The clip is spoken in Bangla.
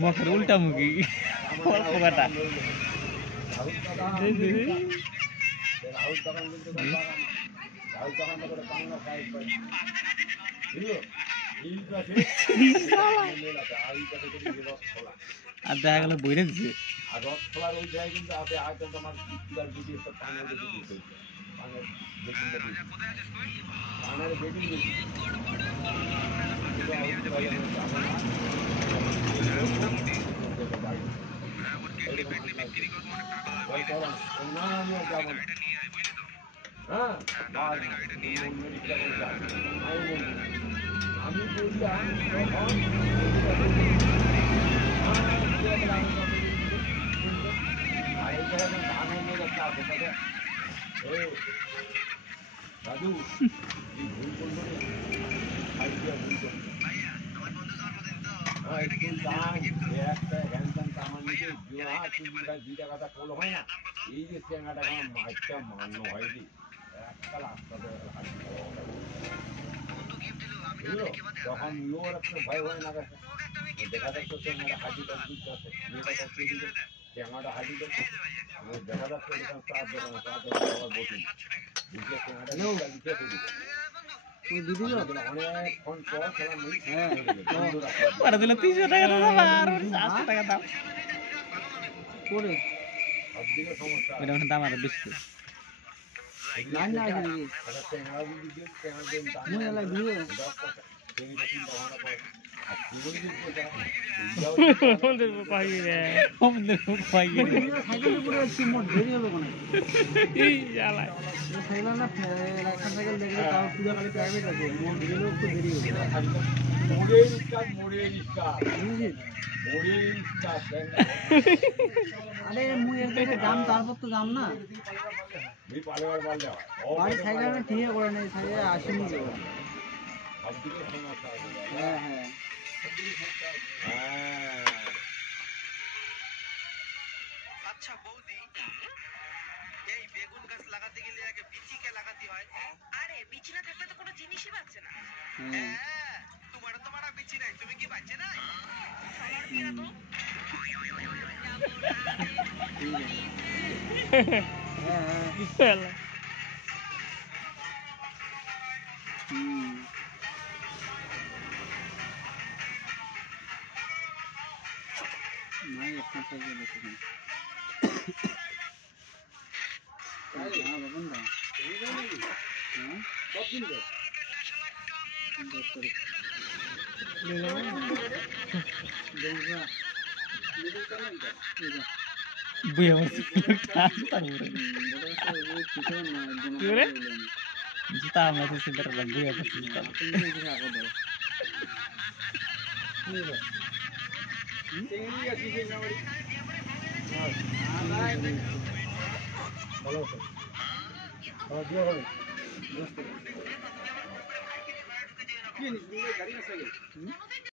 মুখের উল্টা মুখী পোকাটা আর দেখা গেল বইরে দিচ্ছে দাদু ভুল করলো এই যে চেঙ্গাটা মাছটা মান্য হয়নি একটা রাস্তা যখন ওর একটা ভয় ভয় না গেছে দেখা যাচ্ছে চেঙ্গাটা হাঁটি করতে চেঙ্গাটা হাঁটি করতে দেখা যাচ্ছে পরে দিল 300 টাকা দাম আর 800 টাকা দাম করে এটা মানে দাম আরো বেশি লাইন না আছে মুই এলা ভিউ আমাদের কই রে আমাদের কই রে সাইকেল পুরো মোট দেরি হলো কোন এই জ্বালা সাইকেল না রাস্তা সাইকেল দেখলে তাও পূজা কালে প্রাইভেট আছে মোট দেরি একটু দেরি হলো আরে মুই এর থেকে দাম তারপর তো দাম না বাড়ি সাইকেল ঠিক করে নেই সাইকেল আসেনি তো হ্যাঁ হ্যাঁ আচ্ছা বৌদি এই বেগুন গাছ লাগাতে গেলে আগে বিচিকে লাগাতে হয় আরে বিচি না থাকলে তো কোনো জিনিসই বাঁচে না হ্যাঁ তোমার বিচি নাই তুমি কি বাঁচে না সবার বিয়ে তো হ্যাঁ নাই একটা সাইকেল আছে হ্যাঁ বাবন দা হ্যাঁ কত দিন গেছে বুয়া বসে কাজটা করে জুতা আমরা তো সিদ্ধা লাগবে বুয়া বসে জুতা ভালো